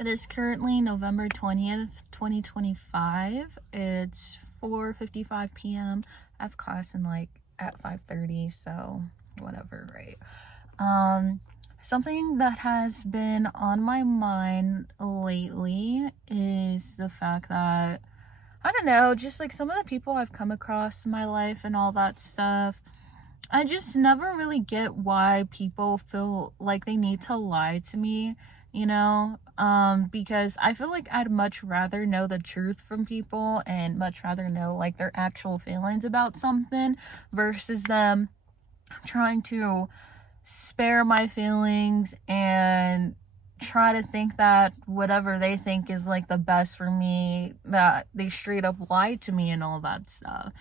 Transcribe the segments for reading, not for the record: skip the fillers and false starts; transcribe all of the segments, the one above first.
It is currently November 20th, 2025. It's 4:55 p.m. I have class in at 5:30, so whatever, right? Something that has been on my mind lately is the fact that I don't know, just like some of the people I've come across in my life and all that stuff. I just never really get why people feel like they need to lie to me, because I feel like I'd much rather know the truth from people and much rather know like their actual feelings about something versus them trying to spare my feelings and try to think that whatever they think is like the best for me, that they straight up lied to me and all that stuff.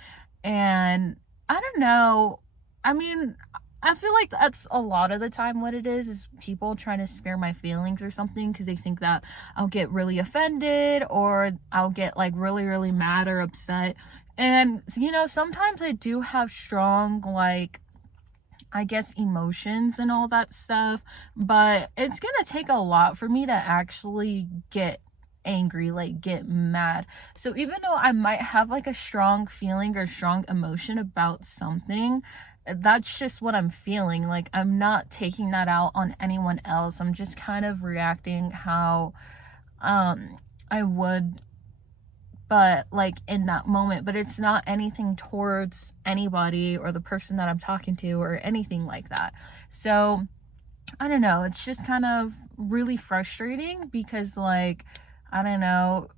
And I don't know. I mean, I feel like that's a lot of the time what it is people trying to spare my feelings or something because they think that I'll get really offended or I'll get like really, really mad or upset. And, sometimes I do have strong, like, I guess emotions and all that stuff, but it's gonna take a lot for me to actually get angry, like get mad. So even though I might have like a strong feeling or strong emotion about something, that's just what I'm feeling. Like I'm not taking that out on anyone else. I'm just kind of reacting how I would, but like in that moment, but it's not anything towards anybody or the person that I'm talking to or anything like that. So I don't know, it's just kind of really frustrating because like I don't know,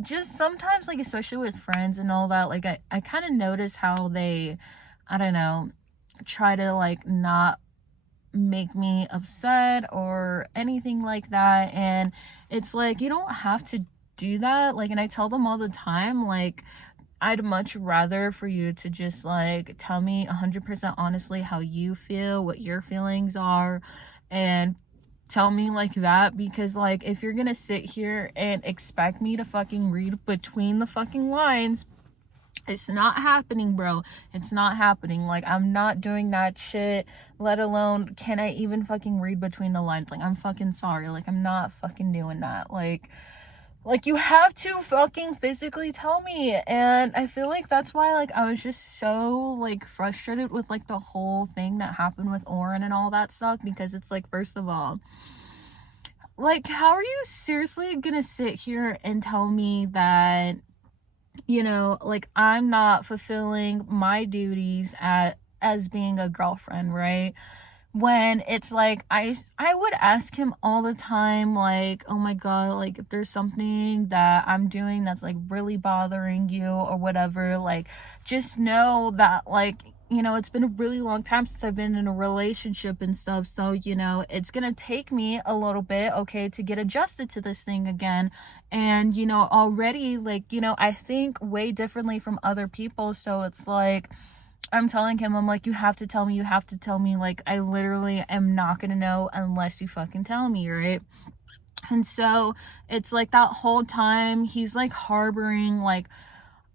just sometimes like especially with friends and all that, like I kind of notice how they, I don't know, try to like not make me upset or anything like that. And it's like you don't have to do that, like, and I tell them all the time, like, I'd much rather for you to just like tell me 100% honestly how you feel, what your feelings are, and tell me like that, because like if you're gonna sit here and expect me to fucking read between the fucking lines, it's not happening, bro. It's not happening. Like, I'm not doing that shit, let alone can I even fucking read between the lines. Like, I'm fucking sorry. Like, I'm not fucking doing that. Like you have to fucking physically tell me. And I feel like that's why like I was just so like frustrated with like the whole thing that happened with Oren and all that stuff, because it's like, first of all, like, how are you seriously gonna sit here and tell me that, like I'm not fulfilling my duties as being a girlfriend, right? When it's like I would ask him all the time, like, oh my god, like if there's something that I'm doing that's like really bothering you or whatever, like just know that, like, it's been a really long time since I've been in a relationship and stuff, so it's gonna take me a little bit, okay, to get adjusted to this thing again. And already, like, I think way differently from other people, so it's like I'm telling him, I'm like, you have to tell me, like, I literally am not gonna know unless you fucking tell me, right? And so it's like that whole time he's like harboring like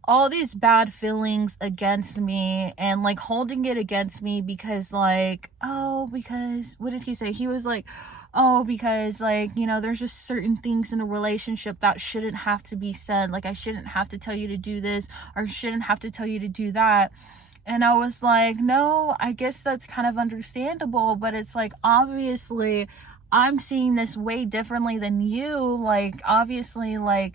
all these bad feelings against me and like holding it against me because like, oh, because what did he say? He was like, oh, because like, there's just certain things in a relationship that shouldn't have to be said. Like, I shouldn't have to tell you to do this or shouldn't have to tell you to do that. And I was like, no, I guess that's kind of understandable, but it's like, obviously, I'm seeing this way differently than you. Like, obviously, like,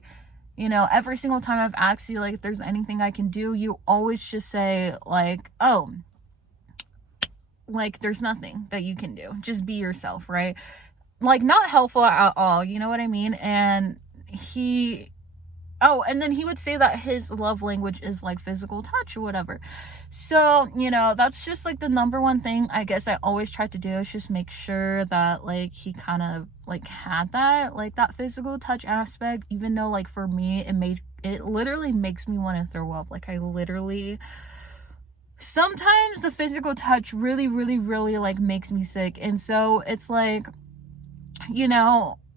every single time I've asked you, like, if there's anything I can do, you always just say, like, oh, like, there's nothing that you can do. Just be yourself, right? Like, not helpful at all, you know what I mean? And and then he would say that his love language is like physical touch or whatever. So, that's just like the number one thing I guess I always tried to do, is just make sure that like he kind of like had that, like that physical touch aspect, even though like for me it literally makes me want to throw up. Like, I literally, sometimes the physical touch really, really, really like makes me sick. And so it's like,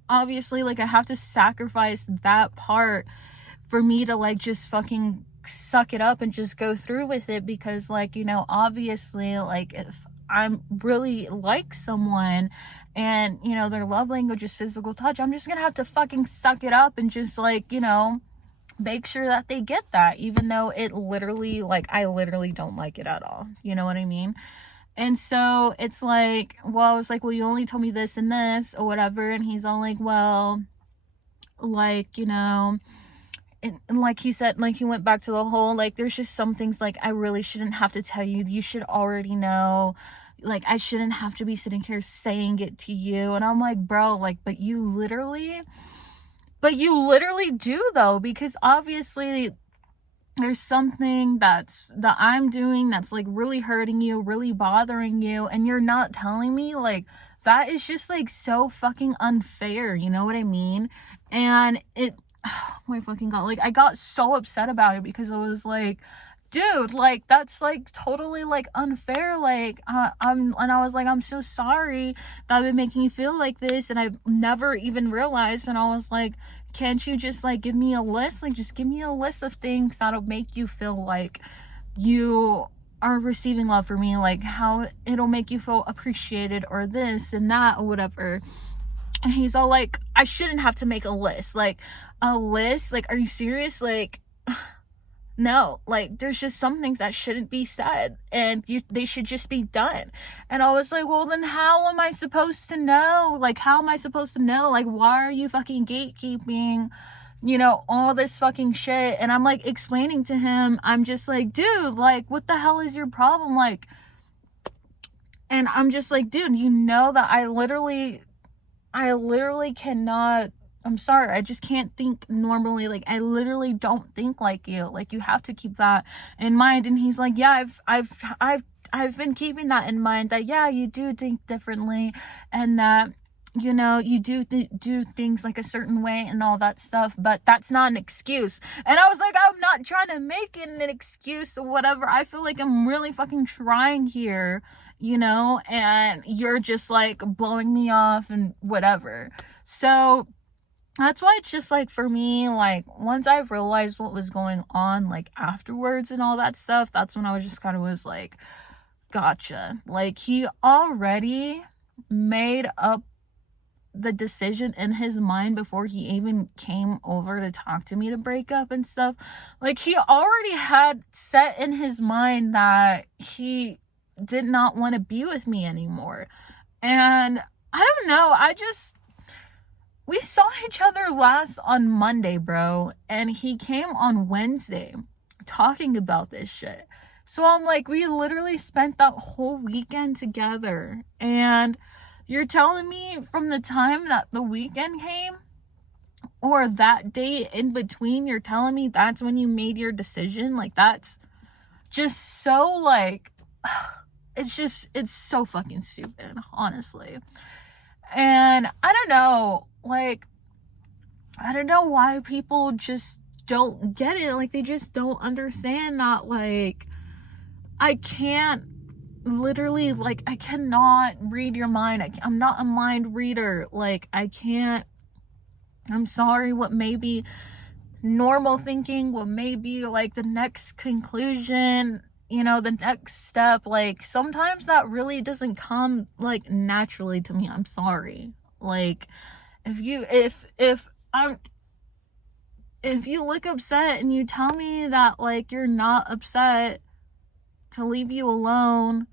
obviously, like, I have to sacrifice that part for me to like just fucking suck it up and just go through with it, because like, obviously, like, if I'm really like someone and, you know, their love language is physical touch, I'm just gonna have to fucking suck it up and just, like, you know, make sure that they get that, even though it literally, like, I literally don't like it at all. You know what I mean? And so it's like, well, I was like, well, you only told me this and this or whatever. And he's all like, well, like, you know, and like he said, like, he went back to the whole, like, there's just some things, like, I really shouldn't have to tell you. You should already know. Like, I shouldn't have to be sitting here saying it to you. And I'm like, bro, like, but you literally do, though, because obviously there's something that I'm doing that's, like, really hurting you, really bothering you, and you're not telling me. Like, that is just, like, so fucking unfair, you know what I mean? And it, oh my fucking god, like, I got so upset about it because I was like, dude, like, that's, like, totally, like, unfair. Like, and I was like, I'm so sorry that I've been making you feel like this, and I've never even realized. And I was like, can't you just, like, give me a list? Like, just give me a list of things that'll make you feel like you are receiving love from me, like how it'll make you feel appreciated or this and that or whatever. And he's all like, I shouldn't have to make a list. Like, a list? Like, are you serious? Like, no, like, there's just some things that shouldn't be said, and they should just be done. And I was like, well, then how am I supposed to know? Like, how am I supposed to know? Like, why are you fucking gatekeeping, you know, all this fucking shit? And I'm, like, explaining to him, I'm just like, dude, like, what the hell is your problem? Like, and I'm just like, dude, you know that I literally cannot, I'm sorry, I just can't think normally. Like, I literally don't think like you. Like, you have to keep that in mind. And he's like, yeah, I've been keeping that in mind, that, yeah, you do think differently, and that, you know, you do things like a certain way and all that stuff, but that's not an excuse. And I was like, I'm not trying to make it an excuse or whatever. I feel like I'm really fucking trying here, you know, and you're just, like, blowing me off and whatever. So that's why it's just, like, for me, like, once I realized what was going on, like, afterwards and all that stuff, that's when I was just kind of was like, gotcha. Like, he already made up the decision in his mind before he even came over to talk to me to break up and stuff. Like, he already had set in his mind that he did not want to be with me anymore. And I don't know, we saw each other last on Monday, bro, and he came on Wednesday talking about this shit. So I'm like, we literally spent that whole weekend together, and you're telling me from the time that the weekend came, or that day in between, you're telling me that's when you made your decision? Like, that's just so, like, it's so fucking stupid, honestly. And I don't know, like, I don't know why people just don't get it. Like, they just don't understand that, like, I can't literally, like, I cannot read your mind. I'm not a mind reader. Like, I can't, I'm sorry, what may be normal thinking, what may be, like, the next conclusion, you know, the next step, like, sometimes that really doesn't come, like, naturally to me. I'm sorry. Like, if you look upset and you tell me that, like, you're not upset, to leave you alone,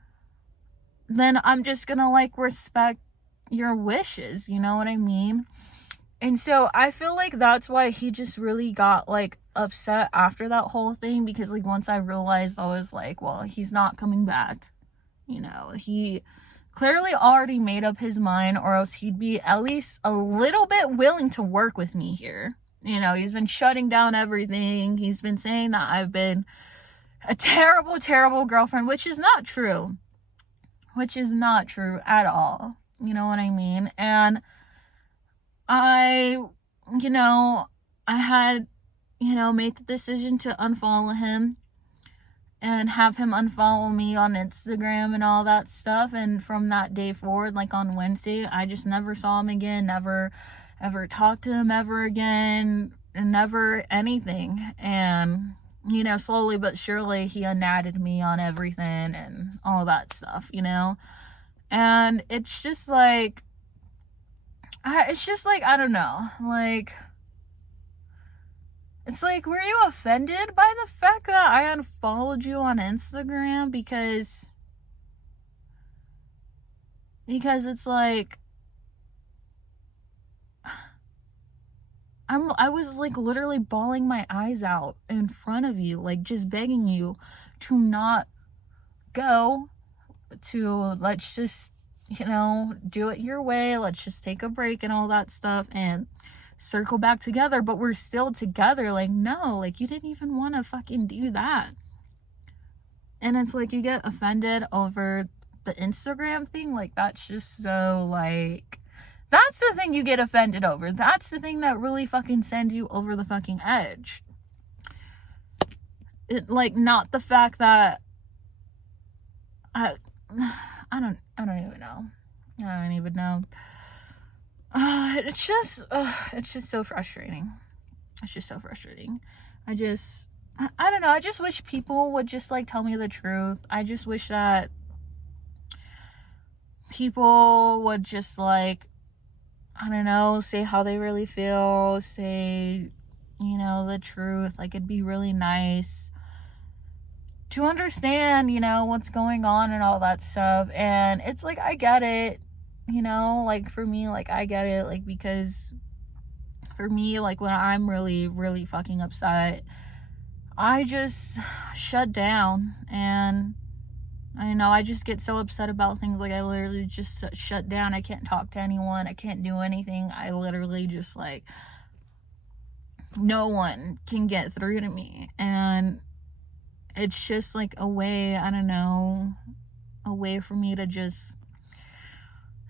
then I'm just gonna, like, respect your wishes, you know what I mean? And so I feel like that's why he just really got, like, upset after that whole thing, because, like, once I realized, I was like, well, he's not coming back, you know, he clearly already made up his mind, or else he'd be at least a little bit willing to work with me here. You know, he's been shutting down everything. He's been saying that I've been a terrible, terrible girlfriend, which is not true at all. You know what I mean? And I had, made the decision to unfollow him and have him unfollow me on Instagram and all that stuff. And from that day forward, like on Wednesday, I just never saw him again, never ever talked to him ever again, and never anything. And, slowly but surely he unadded me on everything and all that stuff, And it's just like, it's just like, I don't know. Like, it's like, were you offended by the fact that I unfollowed you on Instagram? Because it's like, I was like literally bawling my eyes out in front of you, like just begging you to not go, to let's just, do it your way. Let's just take a break and all that stuff and circle back together. But we're still together. Like, no, like you didn't even want to fucking do that. And it's like you get offended over the Instagram thing. Like, that's just so like, that's the thing you get offended over. That's the thing that really fucking sends you over the fucking edge. It, like, not the fact that I don't even know. I don't even know. It's just so frustrating. It's just so frustrating. I don't know. I just wish people would just like tell me the truth. I just wish that people would just like, I don't know, say how they really feel, say, the truth. Like, it'd be really nice to understand, what's going on and all that stuff. And it's like, I get it, like for me, like I get it, like, because for me, like when I'm really, really fucking upset, I just shut down. And I just get so upset about things. Like, I literally just shut down. I can't talk to anyone. I can't do anything. I literally just like, no one can get through to me. And it's just like a way, I don't know, a way for me to just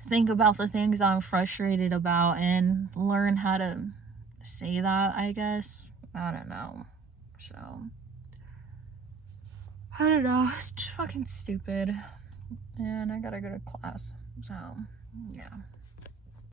think about the things I'm frustrated about and learn how to say that, I guess. I don't know. So, I don't know. It's just fucking stupid. And I gotta go to class. So, yeah.